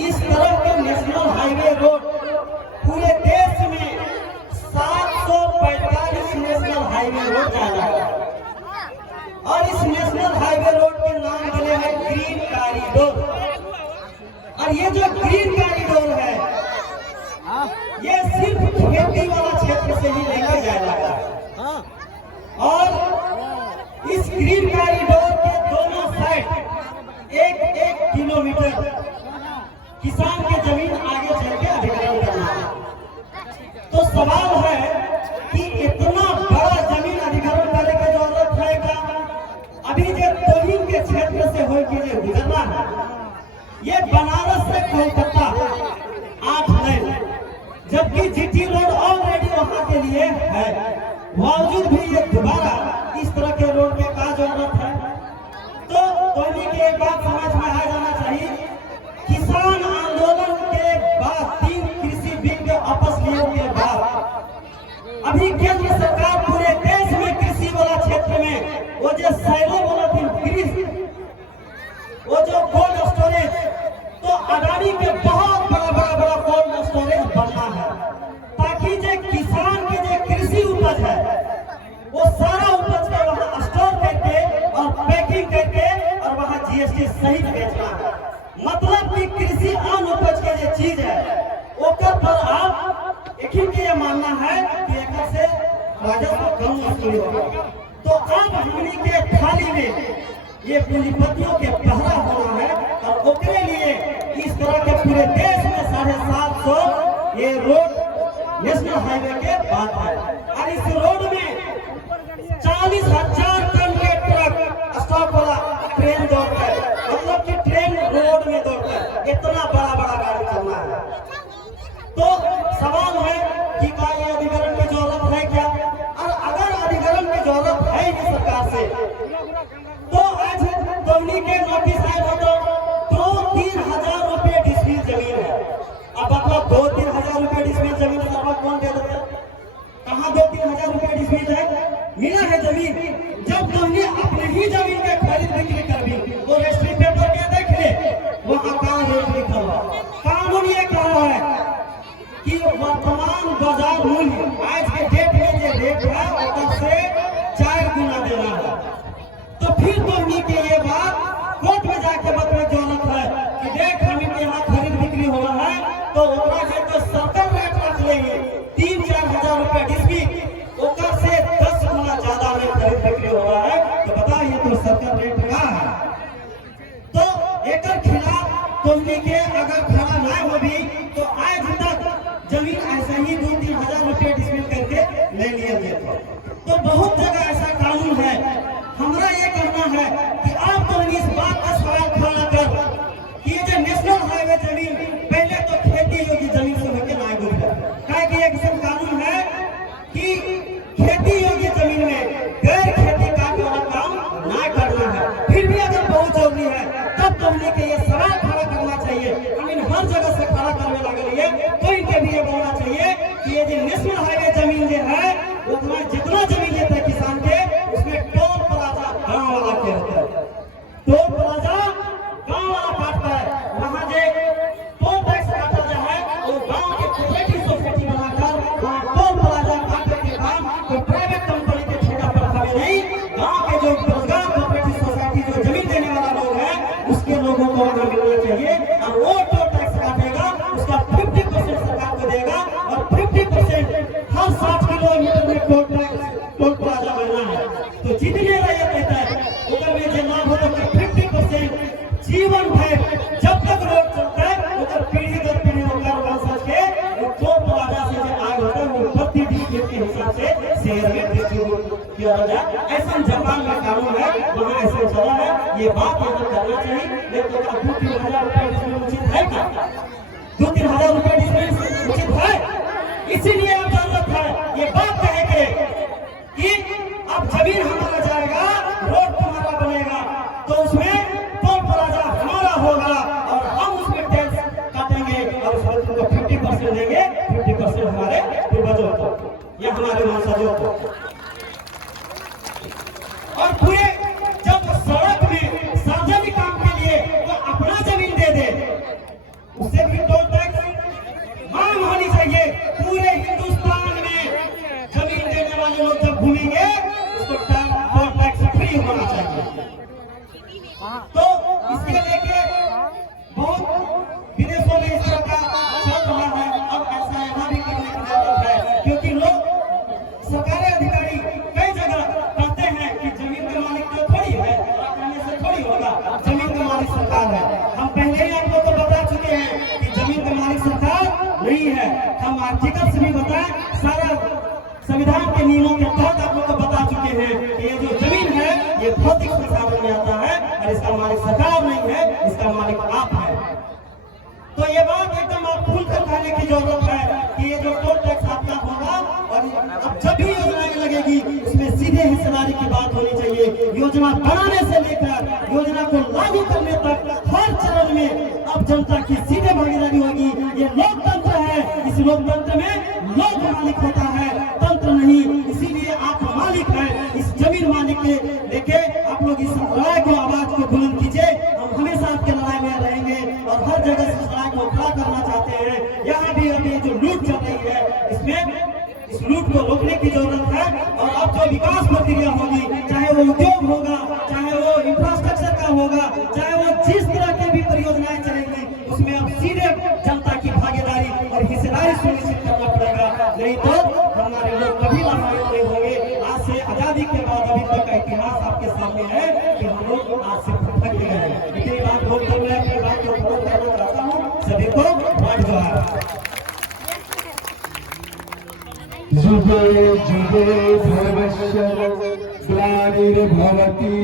इस तरह के नेशनल हाईवे रोड पूरे देश में 745 नेशनल हाईवे रोड जाना है और इस नेशनल हाईवे रोड के नाम मिले हैं ग्रीन कॉरिडोर। और ये जो ग्रीन कॉरिडोर है ये सिर्फ खेती वाला क्षेत्र से ही लेकर जाएगा और इस ग्रीन कॉरिडोर के दोनों साइड 1-1 किलोमीटर किसान की जमीन आगे चल के अधिग्रहण करना है। तो सवाल है कि इतना बड़ा जमीन अधिग्रहण करने की जरूरत है क्या? अभी जो तोहिम के क्षेत्र से होकर जो गुजरना है ये बनारस से कोलकाता 8 लाइन, जबकि जीटी रोड ऑलरेडी वहां के लिए है, बावजूद भी ये दोबारा इस तरह के रोड पे का जरूरत है? तो धोनी की एक बात समझ में आ जाना चाहिए, किसान आंदोलन के बाद 3 कृषि बिल के वापस लिए के बाद अभी केंद्र सरकार पूरे देश में कृषि वाला क्षेत्र में वो जो सैलो वाला वो जो कोल्ड स्टोरेज, तो अडानी के बहुत बड़ा कोल्ड स्टोरेज बनना है ताकि जो किसान के जो कृषि उपज है वो सारा उपज के वहां स्टोर करके और पैकिंग करके और वहां जीएसटी सहित बेचना है। मतलब कि कृषि आम उपज के जो चीज है ओकर पर आप एक ही के ये मानना है कि एक से राजस्व कम वसूली होगा। तो अब हमनी के थाली में ये पूंजीपतियों के पहरा होना है और ओकरे लिए इस तरह के पूरे देश में 750 ये रोड नेशनल हाईवे के बात है और इस रोड में 40,000 टन के ट्रक स्टॉप वाला ट्रेन दौड़ता है, मतलब कि ट्रेन रोड में दौड़ता है, इतना बड़ा गाड़ी चलना है। तो सवाल है कि क्या ये अधिग्रहण की जरूरत है क्या? और अगर अधिग्रहण की जरूरत है ही सरकार से तो आज धोनी के नोटिस आए हो तो 2-3 हजार रुपए डिस्मिल जमीन है। अब मतलब 2-3 हजार रुपए डिस्मिल जमीन सरकार कौन दे देता है? कहाँ 2-3 हजार रुपए डिस्मिल है? मिला है जमीन। जब धोनी अपने ही जमीन के खरीद बिक्री कर दी वो रजिस्ट्री पेपर के देख ले वहां कहाँ रेट लिखा हुआ। कानून ये कह रहा है कि वर्तमान बाजार मूल्य आज के डेट में जो रेट है उससे 4 गुना देना है। तो फिर धोनी के ये बात कोर्ट में जाके बताने की जरूरत है कि देख हम यहाँ खरीद बिक्री हो रहा है तो जो सरकार रेट रख लेंगे 3-4 हजार रुपया डिस्मिल ओकर से 10 गुना ज्यादा में खरीद बिक्री हो रहा है। तो बताइए तो सरकार रेट क्या है? तो एक खिलाफ धोनी के अगर खड़ा ना हो भी तो आज तक जमीन ऐसा ही 2-3 हजार रुपये डिस्मिल करके ले लिया गया था। तो बहुत जगह ऐसा कानून है। हमारा ये कहना है कि आप तो इस बात का सवाल खड़ा कर कि ये जो नेशनल हाईवे जमीन पहले तो खेती योग्य जमीन से होकर ना गुजरे, क्या कि एक कानून है कि खेती योग्य जमीन में गैर खेती कार्य वाला काम ना करना है। फिर भी अगर बहुत जरूरी है तब तो हमने के ये सवाल खड़ा करना चाहिए। हम इन हर जगह से खड़ा करने लगे रहिए तो इनके भी ये बोलना चाहिए कि ये जो नेशनल हाईवे जमीन जो है उतना जितना जमीन लेते हैं किसान के उसमें टोल प्लाजा गाँव वाला के रहता है। टोल प्लाजा गाँव वाला काटता है, वहाँ जो टोल टैक्स काटा जो है वो गाँव के कोऑपरेटिव सोसाइटी बनाकर वहाँ टोल प्लाजा काटने के काम तो प्राइवेट कंपनी के ठेका पर हमें नहीं, गाँव के जो रोजगार कोऑपरेटिव सोसाइटी जो जमीन देने वाला लोग है उसके लोगों को अगर मिलना चाहिए और वो टोल टैक्स काटेगा उसका 50% सरकार को देगा और 50% हर 60 किलोमीटर में टोल प्लाजा बनना है। तो जितने रैयत रहता है उधर में जो लाभ होता है 50% जीवन भर जब तक रोड चलता है उधर पीढ़ी दर पीढ़ी होकर वंशज के टोल प्लाजा से जो आय होता है वो प्रतिदिन के हिसाब से शेयर में डिस्ट्रीब्यूट किया जाए। ऐसा जापान में कानून है, वहाँ ऐसे चला है। ये बात याद करना चाहिए। लेकिन 2-3 हजार रुपए डिस्मिल उचित है क्या? 2-3 हजार रुपए डिस्मिल उचित है? इसीलिए अब जरूरत है ये बात कहेंगे कि अब जमीन हमारा जाएगा, रोड तुम्हारा बनेगा तो उसमें टोल प्लाजा हमारा होगा और हम उसमें टैक्स काटेंगे और उसमें तुमको 50% देंगे, 50% हमारे पूर्वजों को या हमारे वंशजों को। और पूरे जब सड़क में सार्वजनिक काम के लिए वो अपना जमीन दे दे उससे तो इसके लेके बहुत विदेशों में इस तरह का चल रहा है। अब ऐसा यहाँ भी करने की जरूरत है, क्योंकि लोग सरकारी अधिकारी कई जगह कहते हैं कि जमीन का मालिक तो थोड़ी है, कहने से थोड़ी होगा, जमीन का मालिक सरकार है। हम पहले ही आप लोग को बता चुके हैं कि जमीन का मालिक सरकार नहीं है। हम आर्टिकल से भी बताएं, सारा संविधान के नियमों के तहत आप लोग को बता चुके हैं कि ये जो जमीन है ये भौतिक संसाधन में आता है और इसका मालिक सरकार नहीं है, इसका मालिक आप है। तो ये बात एकदम आप खुलकर कहने की जरूरत है कि ये जो टोल टैक्स आपका होगा, और अब जब भी योजनाएं लगेगी उसमें सीधे हिस्सेदारी की बात होनी चाहिए। योजना बनाने से लेकर योजना को लागू करने तक हर चरण में अब जनता की सीधे भागीदारी होगी। ये लोकतंत्र है, इस लोकतंत्र में लोक मालिक होता है, तंत्र नहीं। इसीलिए आप मालिक हैं इस जमीन मालिक के लेके आप लोग इस लड़ाई को, आवाज को बुलंद कीजिए। हम हमेशा आपके लड़ाई में रहेंगे और हर जगह से लड़ाई को खड़ा करना चाहते हैं। यहाँ भी अभी जो लूट चल रही है, इसमें इस लूट को रोकने की जरूरत है। और अब जो विकास प्रक्रिया होगी, चाहे वो उद्योग होगा, चाहे वो इंफ्रास्ट्रक्चर का होगा, चाहे वो जिस तरह की भी परियोजनाएं चलेंगी, उसमें अब सीधे जनता की भागीदारी और हिस्सेदारी सुनिश्चित करना पड़ेगा। नहीं तो हमारे लोग कभी लाभान्वित नहीं होंगे। आज से आजादी के बाद अभी तक का इतिहास आपके सामने है कि हम लोग आज से भटक गए हैं। इतनी बात बोलकर मैं अपनी बात को पूर्ण करना चाहता हूँ। सभी को वाट जोहार। जुगे जुगे भवश्य ग्लानिर्भवति।